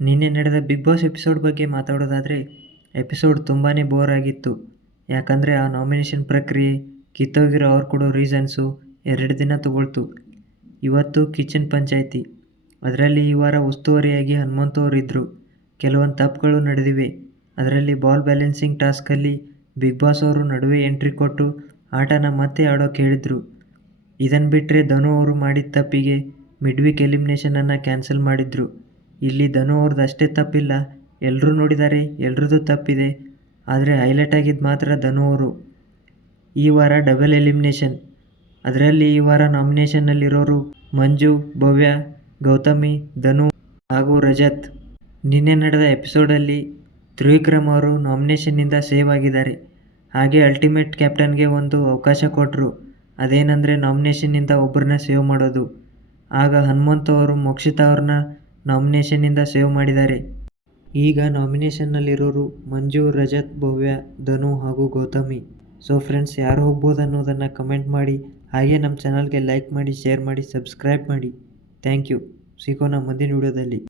ನಿನ್ನೆ ನಡೆದ big boss episode ಬಗ್ಗೆ ಮಾತಾಡೋದಾದರೆ ಎಪಿಸೋಡ್ ತುಂಬಾ ಬೋರ್ ಆಗಿತ್ತು. ಯಾಕಂದರೆ ಆ ನಾಮಿನೇಷನ್ ಪ್ರಕ್ರಿಯೆ, ಕಿತ್ತೋಗಿರೋ ಅವ್ರು ಕೊಡೋ ರೀಸನ್ಸು 2 ದಿನ ತಗೊಳ್ತು. ಇವತ್ತು ಕಿಚನ್ ಪಂಚಾಯಿತಿ, ಅದರಲ್ಲಿ ಈ ವಾರ ಉಸ್ತುವಾರಿಯಾಗಿ ಹನುಮಂತು ಅವರು ಇದ್ದರು. ಕೆಲವೊಂದು ತಪ್ಪುಗಳು ನಡೆದಿವೆ. ಅದರಲ್ಲಿ ಬಾಲ್ ಬ್ಯಾಲೆನ್ಸಿಂಗ್ ಟಾಸ್ಕಲ್ಲಿ ಬಿಗ್ ಬಾಸ್ ಅವರು ನಡುವೆ ಎಂಟ್ರಿ ಕೊಟ್ಟು ಆಟನ ಮತ್ತೆ ಆಡೋಕೆ ಹೇಳಿದರು. ಇದನ್ನು ಬಿಟ್ಟರೆ ಧನು ಅವರು ಮಾಡಿದ ತಪ್ಪಿಗೆ ಮಿಡ್ ವೀಕ್ ಎಲಿಮಿನೇಷನನ್ನು ಕ್ಯಾನ್ಸಲ್ ಮಾಡಿದರು. ಇಲ್ಲಿ ಧನು ಅವ್ರದ್ದು ಅಷ್ಟೇ ತಪ್ಪಿಲ್ಲ, ಎಲ್ಲರೂ ನೋಡಿದ್ದಾರೆ, ಎಲ್ರದ್ದು ತಪ್ಪಿದೆ. ಆದರೆ ಹೈಲೈಟ್ ಆಗಿದ್ದು ಮಾತ್ರ ಧನು ಅವರು. ಈ ವಾರ ಡಬಲ್ ಎಲಿಮಿನೇಷನ್, ಅದರಲ್ಲಿ ಈ ವಾರ ನಾಮಿನೇಷನ್ನಲ್ಲಿರೋರು ಮಂಜು, ಭವ್ಯ, ಗೌತಮಿ, ಧನು ಹಾಗೂ ರಜತ್. ನಿನ್ನೆ ನಡೆದ ಎಪಿಸೋಡಲ್ಲಿ ತ್ರಿವಿಕ್ರಮ್ ಅವರು ನಾಮಿನೇಷನ್ನಿಂದ ಸೇವ್ ಆಗಿದ್ದಾರೆ. ಹಾಗೆ ಅಲ್ಟಿಮೇಟ್ ಕ್ಯಾಪ್ಟನ್ಗೆ ಒಂದು ಅವಕಾಶ ಕೊಟ್ಟರು. ಅದೇನೆಂದರೆ ನಾಮಿನೇಷನ್ನಿಂದ ಒಬ್ಬರನ್ನ ಸೇವ್ ಮಾಡೋದು. ಆಗ ಹನುಮಂತು ಅವರು ಮೋಕ್ಷಿತಾ ಅವ್ರನ್ನ ನಾಮಿನೇಷನ್ನಿಂದ ಸೇವ್ ಮಾಡಿದ್ದಾರೆ. ಈಗ ನಾಮಿನೇಷನ್ನಲ್ಲಿರೋರು ಮಂಜು, ರಜತ್, ಭವ್ಯ, ಧನು ಹಾಗೂ ಗೌತಮಿ. ಸೊ ಫ್ರೆಂಡ್ಸ್, ಯಾರು ಹೋಗ್ಬೋದು ಅನ್ನೋದನ್ನು ಕಮೆಂಟ್ ಮಾಡಿ. ಹಾಗೆ ನಮ್ಮ ಚಾನಲ್ಗೆ ಲೈಕ್ ಮಾಡಿ, ಶೇರ್ ಮಾಡಿ, ಸಬ್ಸ್ಕ್ರೈಬ್ ಮಾಡಿ. Thank you. ಸಿಗೋಣ ಮುಂದಿನ ವಿಡಿಯೋದಲ್ಲಿ.